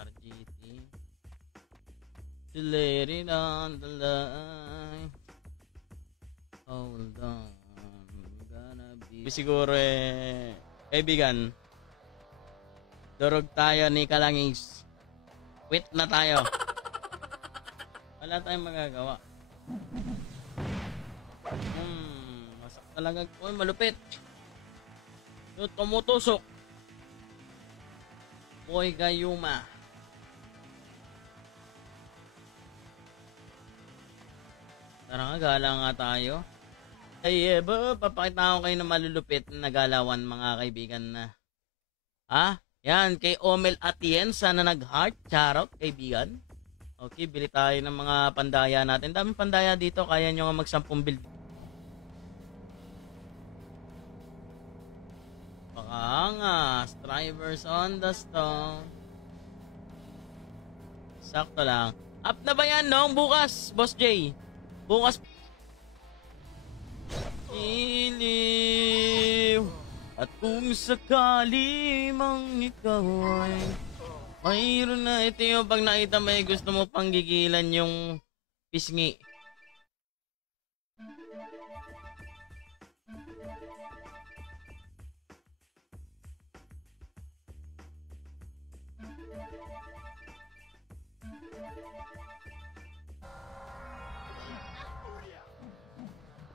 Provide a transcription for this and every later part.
RGT. Let it on the line. Hold on. Gonna be... Siguro kaibigan, durog tayo ni Kalangis. Quit na tayo. Wala tayong magagawa. Masak talaga. Uy, malupit. Yung tumutusok. Boy Gayuma. Tara nga, gala nga tayo. Ay, papakita ko kayo na malulupit na galawan, mga kaibigan na. Yan, kay Omel Atienza na nag-heart. Charot, kaibigan. Okay, bili tayo ng mga pandaya natin. Daming pandaya dito, kaya nyo nga mag-10 build. Baka nga, strivers on the stone. Sakto lang. Up na ba yan, no? Bukas, Boss J. Bukas. Iliw. At kung sakali mang ikaw ay mayroon na, ito yung pag nakita may gusto mo pang gigilan yung pisngi.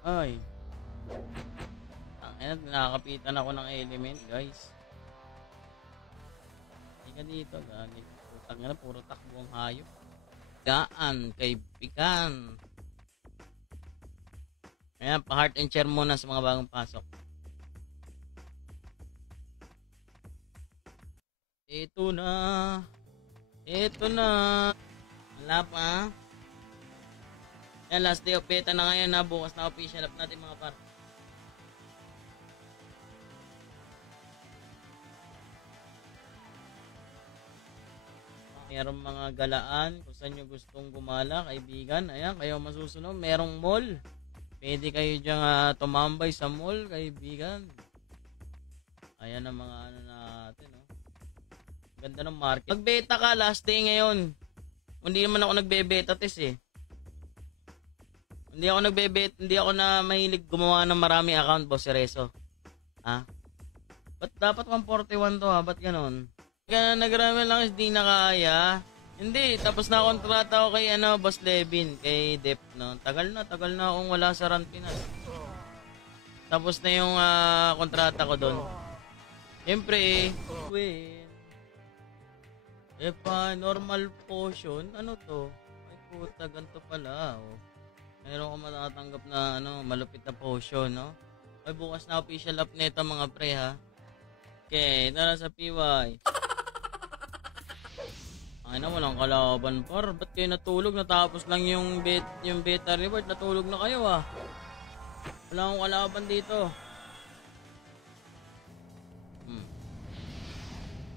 Ay. Ayan, nakakapitan ako ng element, guys. Hindi ka dito, galit. Putang na, puro takbo ang hayop. Gaan, kaibigan. Ayan, pa-heart and chair muna sa mga bagong pasok. Ito na. Ito na. Wala pa. Ayan, last day of beta na ngayon na. Bukas na official up natin mga par. Merong mga galaan kung saan nyo gustong gumala, kaibigan. Ayan, kayo masusunod. Merong mall. Pwede kayo dyan tumambay sa mall, kaibigan. Ayan ang mga ano natin. Oh. Ganda ng market. Mag-beta ka, last day ngayon. Hindi naman ako nagbe-beta test eh. Hindi ako na mahilig gumawa ng marami account, Boss Rezo. Ba't dapat 141 to Ba't ganon? Kaya nagrami lang is di na kaya. Hindi, tapos na kontrata ko kay Boss Levin, kay Dep, no. Tagal na akong wala sa Run Pinas. Tapos na yung kontrata ko doon. Siyempre, normal potion, ano to? Ay puta, ganito pala, oh. Mayroon ko matatanggap na malupit na potion, no? Ay bukas na official up nito mga pre, ha. Okay, tara sa PY. Ay na, walang kalaban par. Ba't kayo natulog? Natapos lang yung beta reward. Natulog na kayo Wala akong kalaban dito.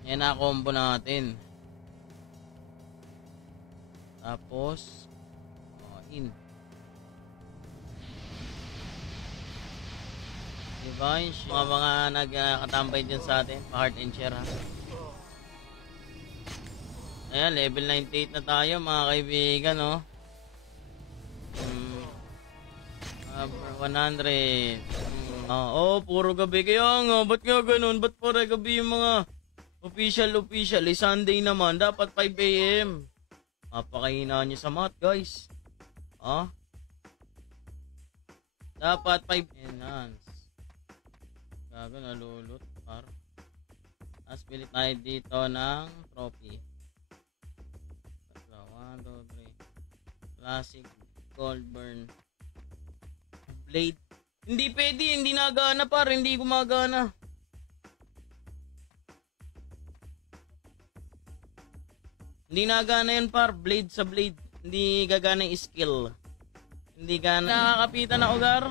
Yan na combo natin. Tapos in. Divine, mga nagkatambay din sa atin. Pa-heart and share, ha. Ayan, level 98 na tayo mga kaibigan, no? 100. Puro gabi. Kaya nga, ba't nga ganun? Ba't puro gabi yung mga official? Sunday naman, dapat 5 AM. Mapakahina nyo sa math, guys. Dapat 5 enhance. Gago, nalulot, par. Tapos pili tayo dito ng trophy. 1, 2, 3. Classic gold burn blade. Hindi pwede, hindi nagana par, hindi gumagana. Hindi nagana yan par, blade sa blade. Hindi gagana yung skill. Hindi gana. Nakakapitan ako, Gar.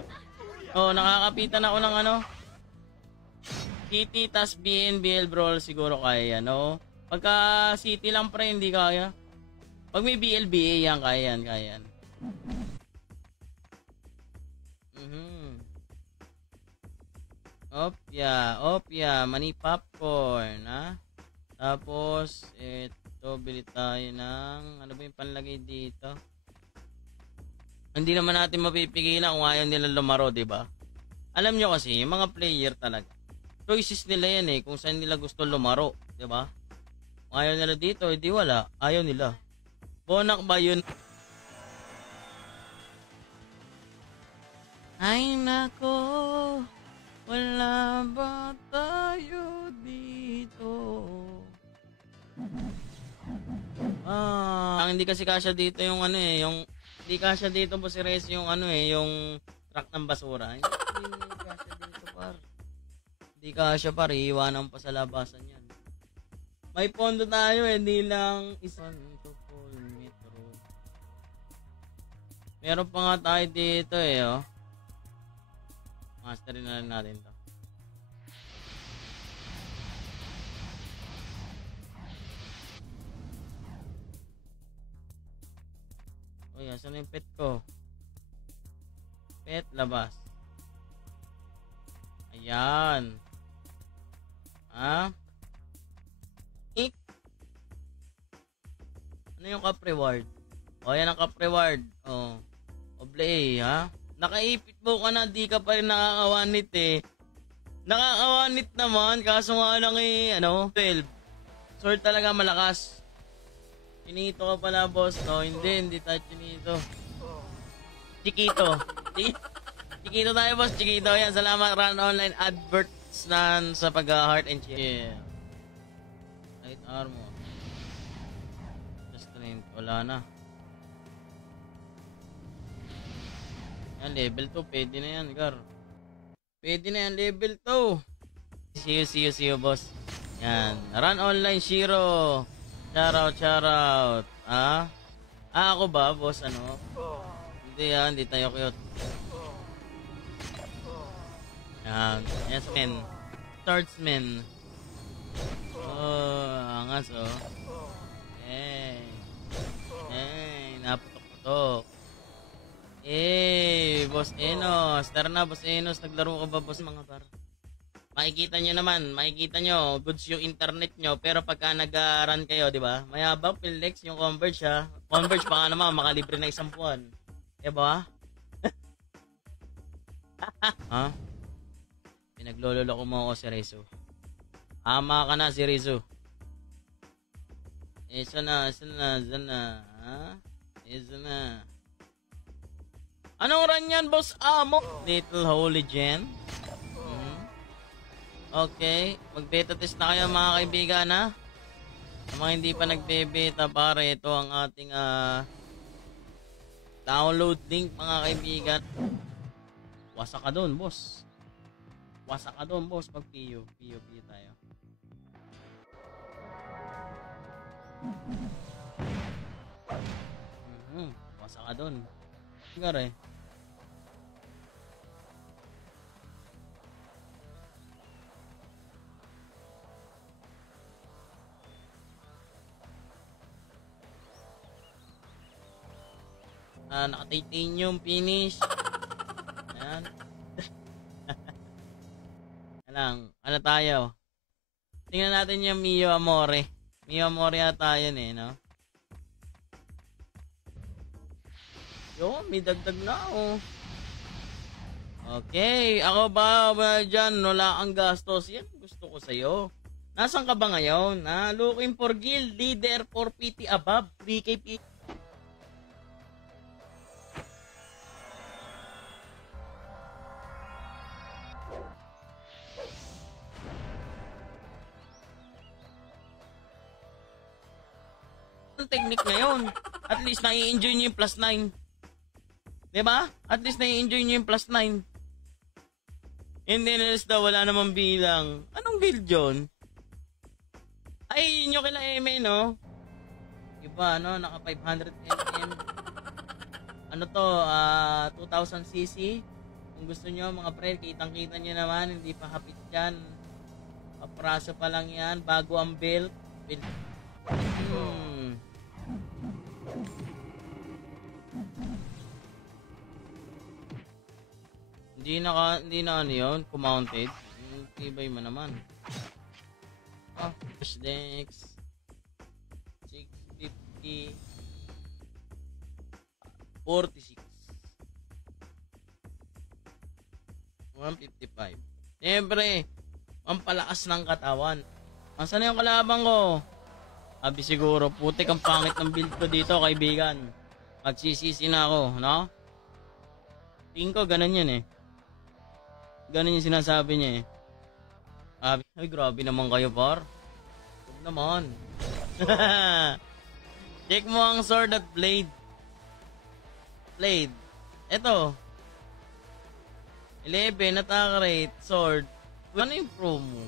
Nakakapitan ako ng Kitty tas BNBL brawl siguro kaya, no? Pagka City lang pre, hindi kaya. Pag may BLBA yan, kaya yan. Opya, money popcorn, ha? Tapos, So, bili tayo ng, ano ba yung panlagay dito? Hindi naman natin mapipigilan kung ayaw nila lumaro, di ba? Alam nyo kasi, yung mga player talaga, choices nila yan eh, kung saan nila gusto lumaro, di ba? Kung ayaw nila dito, edi wala, ayaw nila. Bonak ba yun? Ay nako, wala ba tayo dito? Ang hindi kasi kasya dito yung ano eh, yung hindi kasya dito po si Rez yung ano eh, yung truck ng basura. Hindi kasya dito par. Hindi kasya par, iiwanan pa sa labasan yan. May pondo tayo eh, hindi lang isang to full metro. Meron pa nga tayo dito eh, oh. Masterin na lang natin to. Uy, asan na yung pet ko? Pet, labas. Ayan. Ha? Ik. Ano yung cup reward? O, yan ang cup reward. O. Oble, ha? Nakaipit mo ka na, di ka pa rin nakakawanit eh. Nakakawanit naman, kaso nga lang eh, 12. Sword talaga malakas. Chinito ka pala, boss. No, hindi tayo chinito. Chiquito. Chiquito tayo, boss. Chiquito. Yan, salamat. Run online adverts na sa pag-heart and cheer. Light armor. Just train. Wala na. Yan, level 2. Pwede na yan, Gar. Pwede na yan, level 2. See you, boss. Yan. Run online, Shiro. Shout out. Ako ba, boss, ano? Hindi yan, hindi tayo cute. Yan. Yes, men. Swordsman. Oh, angas, oh. Hey. Naputok-putok. Boss Enos. Tara na, Boss Enos. Naglaro ka ba, boss, mga par? Makikita nyo, goods yung internet nyo, pero pagka nag-run kayo, di ba? Mayabang Philex yung Converge, ha? Converge pa nga naman, makalibre na 1 buwan. Di ba? Ha? Pinaglololo ko mo ako si Rizzo. Ama ka na si Rizzo. Isa na. Ha? Isa na. Anong run yan, boss? Amo? Little Holy Gem. Okay, mag-beta test na kayo mga kaibigan, ha? Sa mga hindi pa nagbe-beta, pare, ito ang ating download link, mga kaibigan. Wasak ka doon, boss. Pag PO tayo. Wasak ka doon. Gare. Naka-titanium finish. Ayan. Ano tayo? Tingnan natin yung Mio Amore. Mio Amore yata yun eh, no? Yun, may dagdag na oh. Okay, ako ba dyan? Wala ang gastos. Yan, gusto ko sa'yo. Nasaan ka ba ngayon? Looking for guild leader for PT above 3k PT. Technique ngayon. At least nai-enjoy nyo yung plus 9. Diba? At least nai-enjoy nyo yung plus 9. Hindi na daw wala namang bilang. Anong guild yun? Ay, yun yung kila Eme, no? Iba, no? Naka 500 mm. Ano to? 2000cc. Kung gusto nyo, mga pre, kitang-kita nyo naman. Hindi pa hapit dyan. Papraso pa lang yan. Bago ang build. Hindi na ano yun, kumounted. Tibay mo naman. Flashdex. 46. 155. Siyempre, pampalakas ng katawan. Asan na yung kalaban ko? Sabi siguro, putik ang pangit ng build ko dito, kaibigan. Magsisisi na ako, no? Tingin ko, ganun yan eh. Ganun yung sinasabi niya eh. Sabi, ay grabe naman kayo, par. Huwag naman. Check mo ang sword at blade. Blade. Eto. 11, attack rate, sword. Ano yung promo?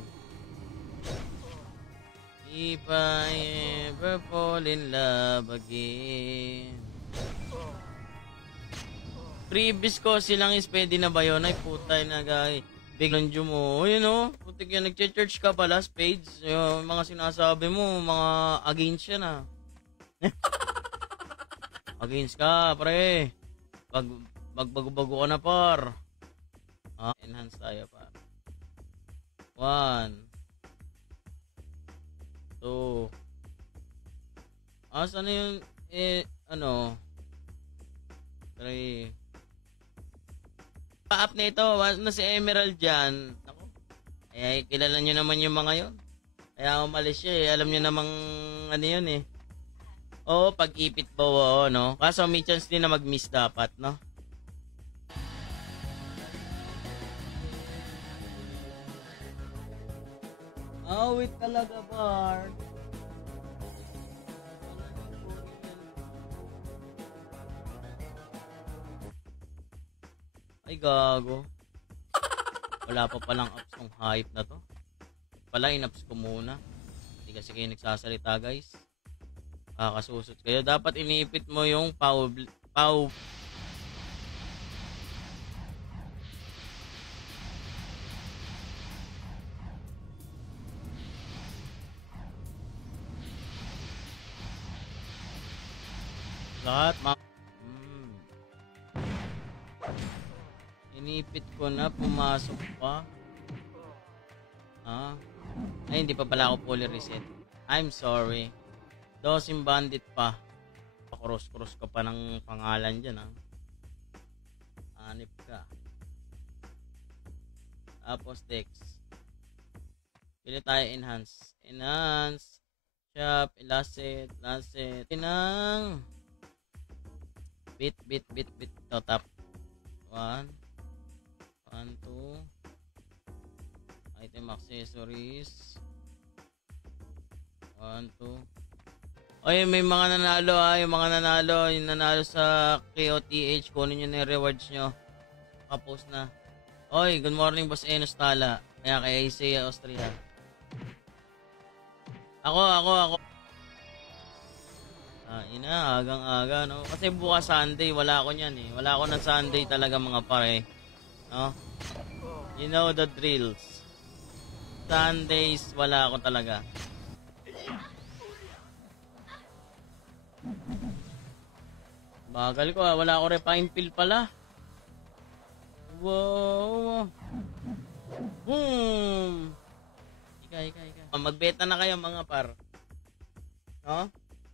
If I ever fall in love again. Previous ko silang is pwede na ba yun? Ay putay na guy. Biglang mo. Yun o. Putik yan. Nag-church ka pala. Spades. Yung mga sinasabi mo. Mga against yan ah. Against ka pre. Magbago-bago ka na par. Enhance tayo par. 1 2. Saan na yung, 3. Pa-up na ito, na si Emerald dyan. Ako, ay, kilala nyo naman yung mga yun. Kaya umalis siya eh, alam nyo namang, ano yun eh. Oo, pag-ipit po, no? Kaso may chance din na mag-miss dapat, no? Wait talaga, Bart. Ay, gago. Wala pa palang apps ng hype na to. Pala, in-apps ko muna. Hindi kasi kayo nagsasalita, guys. Kakasusot kayo. Dapat iniipit mo yung pau. Lahat, Inipit ko na, pumasok pa. Ay, hindi pa pala ako fully reset. I'm sorry. Dosim bandit pa. Cross ko pa ng pangalan dyan, Hanip ka. Tapos text. Pili tayo enhance. Enhance. Shop. Lasset. Tinang. Bit. Tap. 1, 2. Item accessories. 1, 2. Oy, may mga nanalo yung mga nanalo, yung nanalo sa KOTH, kunin nyo na yung rewards nyo. Kapost na. Oy, good morning Boss Enos Tala. Kaya kay Isaiah Austria. Ako. Agang-aga, no? Kasi bukas Sunday, wala ako niyan eh. Wala ako ng Sunday talaga mga pare. No? You know the drills. Sundays, wala ako talaga. Bagal ko wala ako refine pill pala. Wow. Boom. Ika. Magbeta na kayo mga par. No?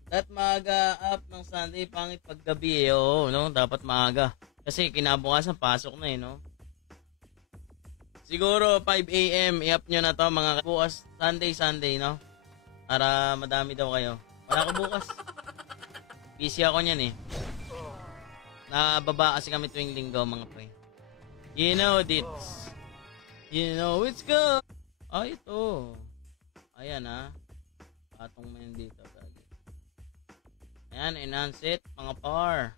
Dapat maaga up ng Sunday, pangit paggabi eh. Oo, no? Dapat maaga. Kasi kinabukasan pasok na eh, no? Siguro 5 AM i-up nyo na to mga bukas Sunday, no? Para madami daw kayo. Wala ko bukas. Busy ako niyan eh. Nababa kasi kami tuwing linggo mga pre. You know this. You know it's good. Ito. Ayan Patong mo yan dito. Ayan, enhance it mga par.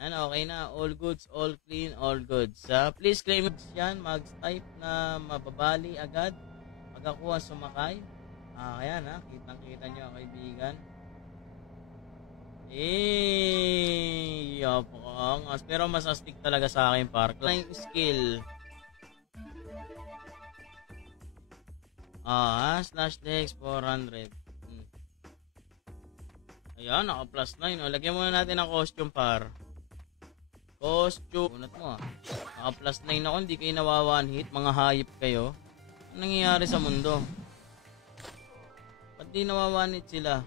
Ayan, okay na. All goods, all clean, all goods. Please claim yan. Mag-type na mababali agad. Pagkakuha sumakay. Ayan kitang-kita nyo kaibigan. Yapakangas. Pero mas astig talaga sa akin par. Climb skill. Slash dex 400. Ayan, naka plus 9. Lagyan muna natin ang costume par. Costume. Unat mo Naka plus 9 ako. Hindi kayo nawa one hit. Mga hayop kayo. Anong nangyayari sa mundo? Ba't di nawa one hit sila?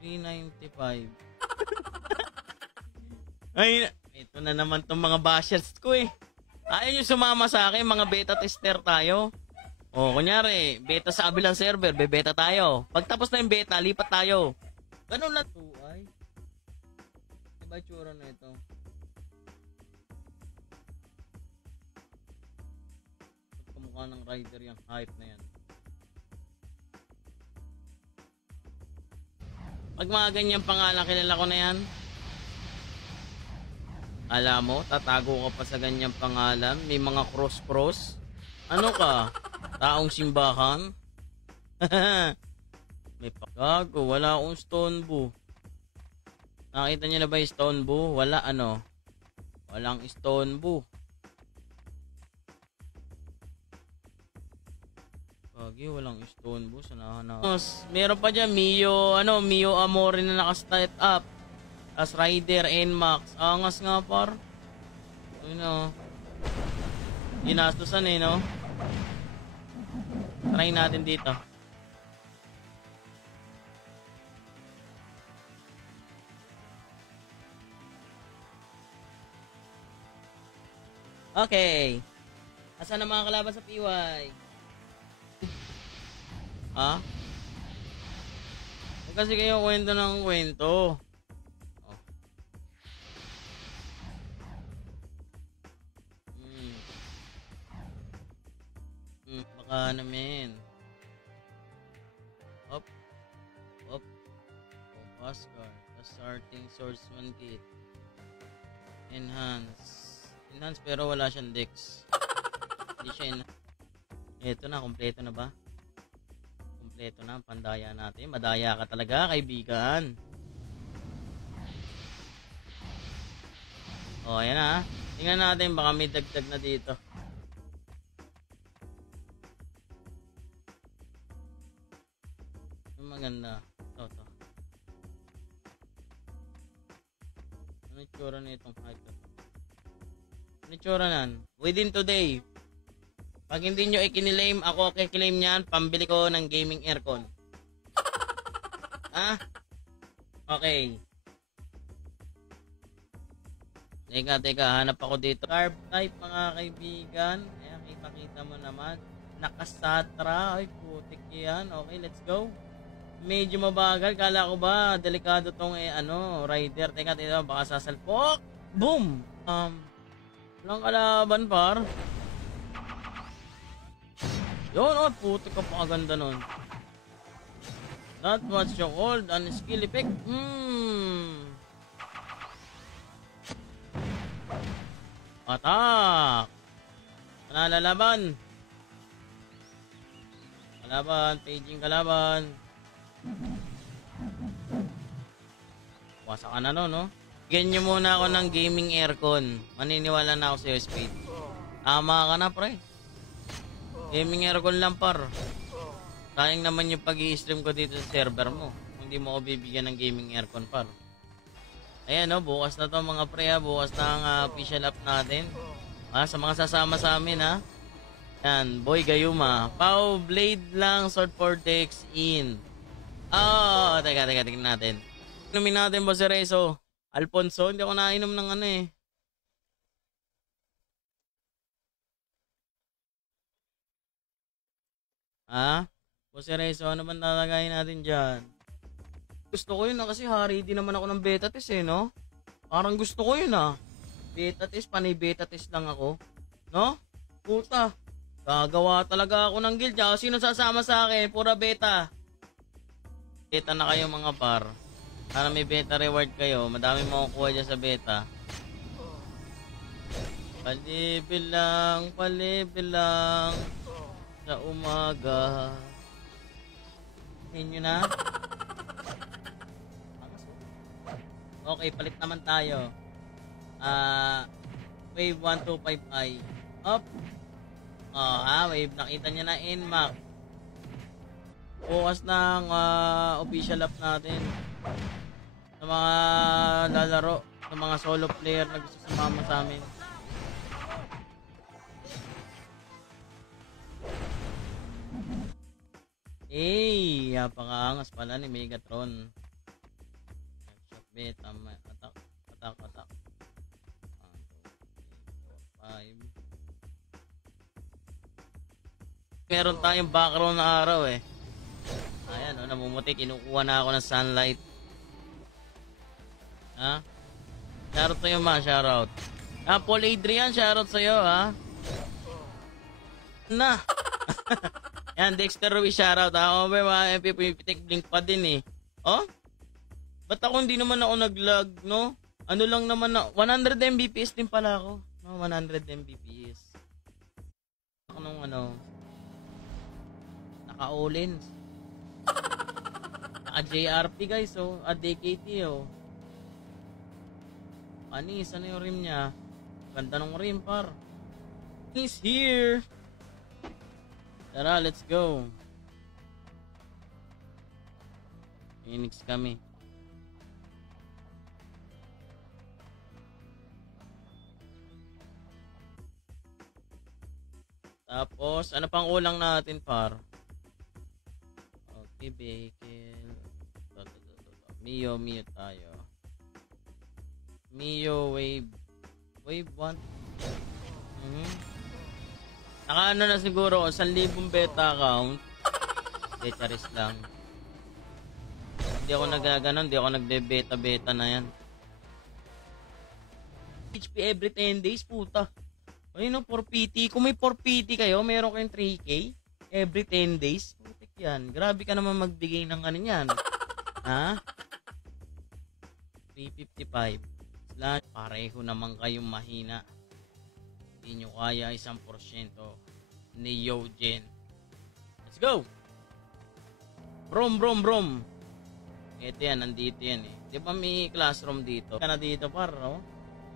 395. Ay, ito na naman tong mga bashers ko eh. Ayaw nyo sumama sa akin, mga beta tester tayo. O, kunyari, beta sa kabilang server, bebeta tayo. Pagtapos na yung beta, lipat tayo. Ganun lang. Ay. Diba tsura na ito? Kamukha ng rider yung hype na yan. Pag mga ganyang pangalan, kilala ko na yan. Alam mo, tatago ka pa sa ganyang pangalan. May mga cross-cross. Ano ka? Taong simbahan? May pagago. Wala akong stone boo. Nakita niyo na ba yung stone boo? Wala ano? Walang stone boo. Pagi, walang stone boo. Sanahan na. Meron pa dyan, Mio Amore na naka-start up. As Rider, NMAX. Angas nga par. Ayun o. Ginastusan eh, no? Try natin dito. Okay. Asan ang mga kalaban sa PY? Ha? Huwag kasi kayo kwento ng kwento. Baka namin. Up. Compass card. Starting swordsman kit. Enhance pero wala siyang dex. Hindi siya Ito na, kompleto na ba? Kompleto na ang pandaya natin. Madaya ka talaga, kaibigan. O, ayan na. Tingnan natin, baka may dagdag na dito. Maganda. Ito. Ano yung tsura na itong hype na ito? Ano yung tsura nan? Within today. Pag hindi nyo ikinilaim, ako kiklaim nyan, pambili ko ng gaming aircon. Ha? Okay. Teka, hanap ako dito. Carb type mga kaibigan. Ayan, kita mo naman. Nakasatra. Ay, putik yan. Okay, let's go. Medyo mabagal. Kala ko ba delikado tong rider. Teka, baka sasalpok. Boom! Walang kalaban par. Yun, putik ka pa, kaganda nun. That was your old and skill effect. Attack! Lalaban. Paging kalaban. Wasa ka na no? Bigyan nyo muna ako ng gaming aircon. Maniniwala na ako sa iyo, Speed. Tama ka na, pre. Gaming aircon lang, par. Sayang naman yung pag-i-stream ko dito sa server mo. Hindi mo ako bibigyan ng gaming aircon, par. Ayan, no? Bukas na to mga pre, ha? Bukas na ang official app natin. Sa mga sasama sa amin, ha? Yan, Boy Gayuma. Pau Blade lang, sword for Dex in. Teka, tingnan natin. Inumin natin, Boss Rezo. Alfonso, hindi ako nainom ng Boss Rezo, ano ba nalagayin natin dyan? Gusto ko yun kasi hari din naman ako ng beta test no? Parang gusto ko yun Beta test, panay beta test lang ako. No? Puta. Gagawa talaga ako ng guild. Sino sasama sa akin? Pura beta. Beta na kayo mga par. Para may beta reward kayo. Madami makukuha dyan sa beta. Palibil lang. Sa umaga. Inyo na. Okay, palit naman tayo. Wave 125i. Up. Wave. Nakita nyo na NMAX. Bukas ng official app natin. Sa mga lalaro, sa mga solo player na gusto sumama sa amin. Napakaangas pala ni Megatron. beta, attack, attack, attack. 1, 2, 3, 4, 5. Meron tayong background na araw eh. Ayan, namumuti. Kinukuha na ako ng sunlight. Ha? Shoutout sa'yo ma, shoutout. Paul Adrian, shoutout sa'yo ha. Na! Yan, Dexter Ruiz, shoutout ha. O, mga MP, pipitik blink pa din eh. Oh? Ba't ako hindi naman ako nag-lag, no? Ano lang naman na, 100 Mbps din pala ako. No, 100 Mbps. Ako nung naka-all-in. Naka-JRP guys, oh. DKT, oh. Panis, ano yung rim niya? Ganda ng rim, par. He's here! Tara, let's go. Phoenix kami. Tapos, ano pang ulang natin, par? Okay, bacon. Mio tayo. Mio Wave 1. Naka na siguro 1,000 beta account. Charis lang. Hindi ako nagaganon, hindi ako nagbe-beta na yan. HP every 10 days, puta. Ayun, 4PT. Kung may 4PT kayo, meron kayong 3K every 10 days. Putik yan. Grabe ka naman magbigay ng ano yan. Ha? 355. Pareho naman kayong mahina. Hindi nyo kaya 1% ni Yogen. Let's go! Brom. Ito yan, nandito yan eh. Di ba may classroom dito? Ka na dito par, oh?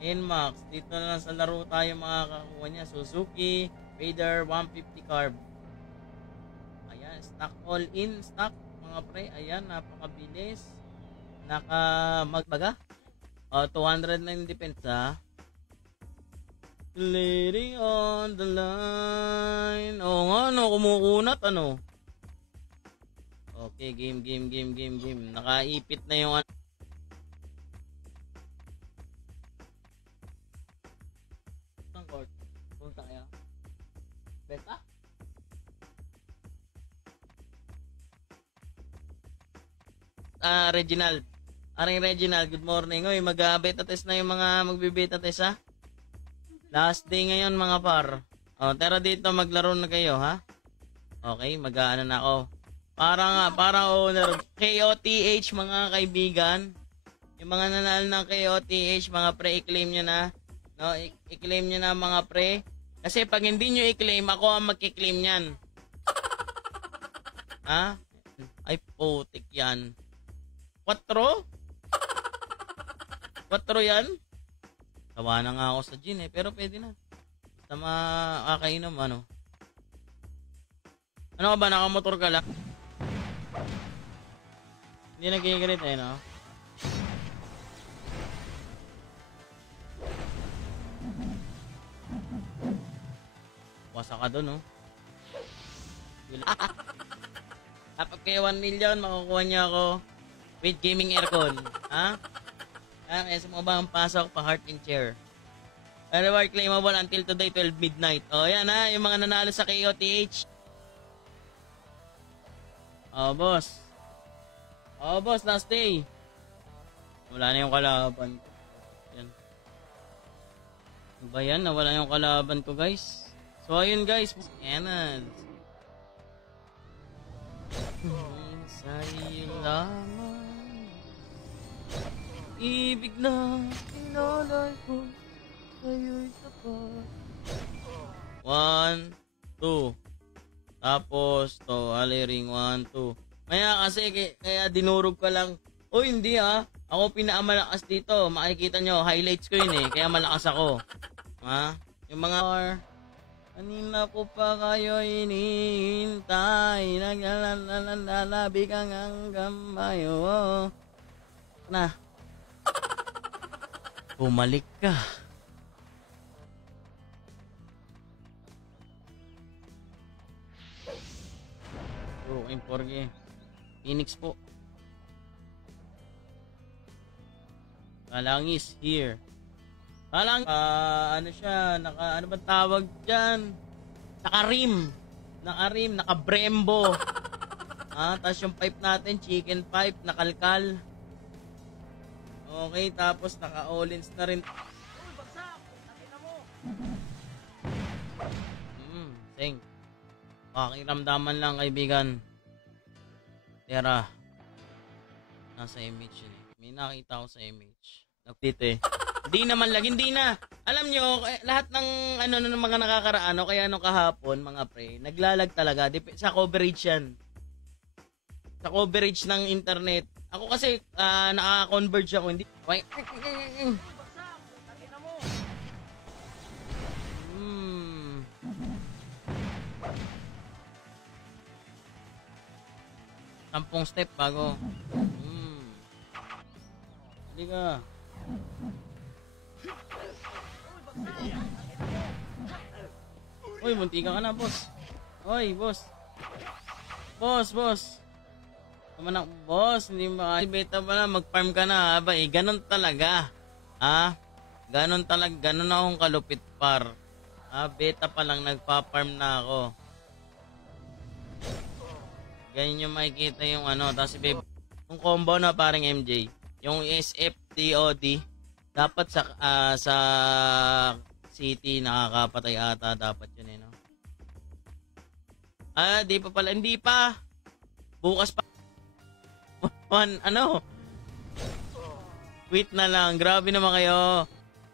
NMAX, dito na lang sa laro tayo makakakuha niya. Suzuki, Raider 150 carb. Ayan, stock all in, stock mga pre. Ayan, napakabilis. Magbaga? 209 defense ha. Lady on the line. Oo nga, kumukunat, ano. Okay, game. Nakaipit na yung ng court. Punta kaya? Beta? Reginald. Reginald, good morning. Oy, mag-beta test na yung mga magbe-beta test ha. Last day ngayon mga par. Tara dito maglaro na kayo ha. Okay, mag-aano na ako. Para owner KOTH mga kaibigan. Yung mga nanalo ng KOTH mga pre, i-claim nyo na. No, i-claim nyo na mga pre. Kasi pag hindi nyo i-claim, ako ang magki-claim niyan. Ha? Ay putik yan. 4 yan? Tawa na nga ako sa gin eh, pero pwede na. Basta makakainom, ano. Ano ka ba, nakamotor ka lang? Hindi nagkikirit eh, no? Wasa ka dun, no? Kapag kayo 1 million, makukuha niya ako with gaming aircon. Ha? Kaya mo ba ang pasok pa heart and chair? Reward claimable until today 12 midnight. Yan ha, yung mga nanalo sa KOTH. Boss, last day. Wala na yung kalaban. Yan. Ano ba yan? Nawala yung kalaban ko guys. So ayun guys, Enas. Sa'yo lamang ibig na inalay ko, sa'yo'y sapat. 1, 2. Tapos to, aliring 1, 2. Kaya dinurog ka lang. O hindi ha, ako pinakamalakas dito. Makikita nyo, highlights ko yun eh. Kaya malakas ako. Ha? Yung mga kanina ko pa kayo inihintay. Naglalalabi kang hanggang mayo. Na. Bumalik ka. Broken Porgy. Phoenix po. Kalangis here. Ano siya, ano ba tawag dyan? Naka-rim, naka-brembo. Tapos yung pipe natin, chicken pipe, nakalkal. Okay, tapos naka-all-ins na rin. Uy, bagsak! Nakita mo! Sing. Pakiramdaman lang, kaibigan. Tera. Nasa image yun eh. May nakita ko sa image. Dito eh. Hindi na. Alam nyo, lahat ng ng mga nakakaraan o kaya kahapon, mga pre, naglalag talaga. Sa coverage yan. Sa coverage ng internet. Ako kasi, naka-converge ako. Hindi. Sampung step bago. Hindi ka. Uy, muntika ka na, boss. Uy, boss. Boss. Kamanak, boss. Hindi beta pa na. Mag-farm ka na. Aba, ganun talaga. Ganun akong kalupit, par. Beta pa lang. Nagpa-farm na ako. Ganyan yung makikita yung tapos yung combo na parang MJ. Yung SFTOD. Dapat sa city nakakapatay ata dapat yun no? Di pa pala, hindi pa. Bukas pa. Quit na lang. Grabe naman kayo.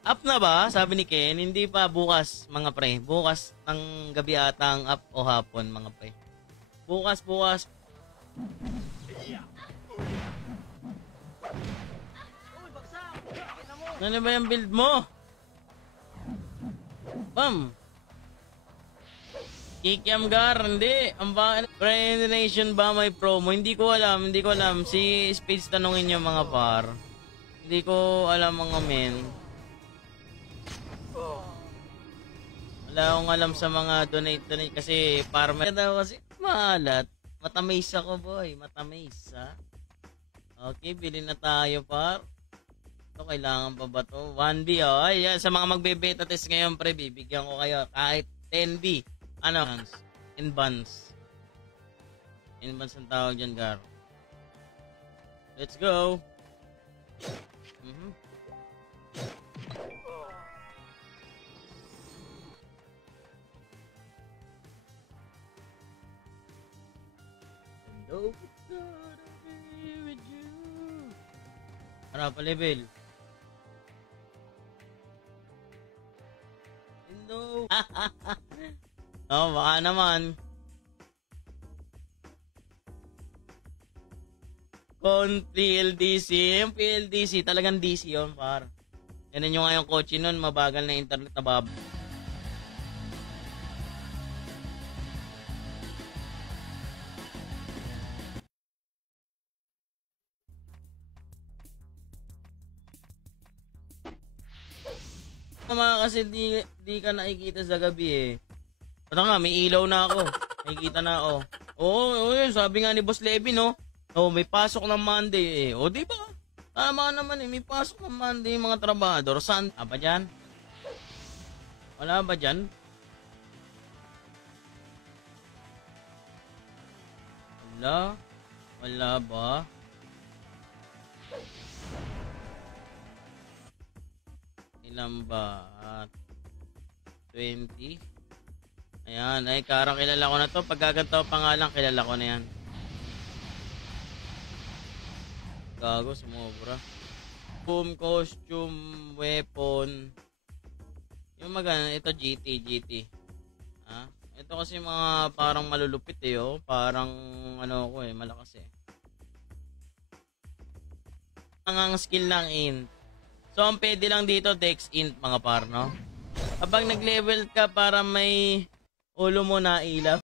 Up na ba? Sabi ni Ken, hindi pa bukas mga pre. Bukas ng gabi ata ang up o hapon mga pre. Bukas. Ano ba yung build mo? Bam! Kikiamgar, hindi. Ang Brain Nation ba may promo? Hindi ko alam. Si Spades tanungin niyo mga par. Hindi ko alam mga men. Wala akong alam sa mga donate kasi par daw kasi malat. Matamaze ako boy. Matamaze Okay, bilhin na tayo par. Ito, kailangan pa ba to? 1B Ay, sa mga magbe-beta test ngayon pre, bibigyan ko kayo kahit 10B. Inbounds ang tawag dyan, Gar. Let's go. Hello, gotta be with you. Para pa level. Hello. Baka naman. PLDC. Yung PLDC, talagang DC yun, par. Yan yung nga yung kotse nun, mabagal na internet na bab. Kasi di ka nakikita sa gabi eh. Ito nga, may ilaw na ako. Nakikita na ako. Oo, yun. Sabi nga ni Boss Levy, no? May pasok ng Monday eh. Di ba? Tama naman eh. May pasok ng Monday yung mga trabahador. Saan? Ba dyan? Wala ba dyan? Wala ba? Ilan ba? 20? Ayan, karang kilala ko na to. Pagkaganto pa nga lang, kilala ko na yan. Gago, sumobra. Costume, weapon. Yung magana, ito GT. Ito kasi mga parang malulupit Parang malakas eh. Ang skill lang int. So, ang pwede lang dito, Dex int mga par, no? Kapag nag-level ka para may ulo mo na ilaw.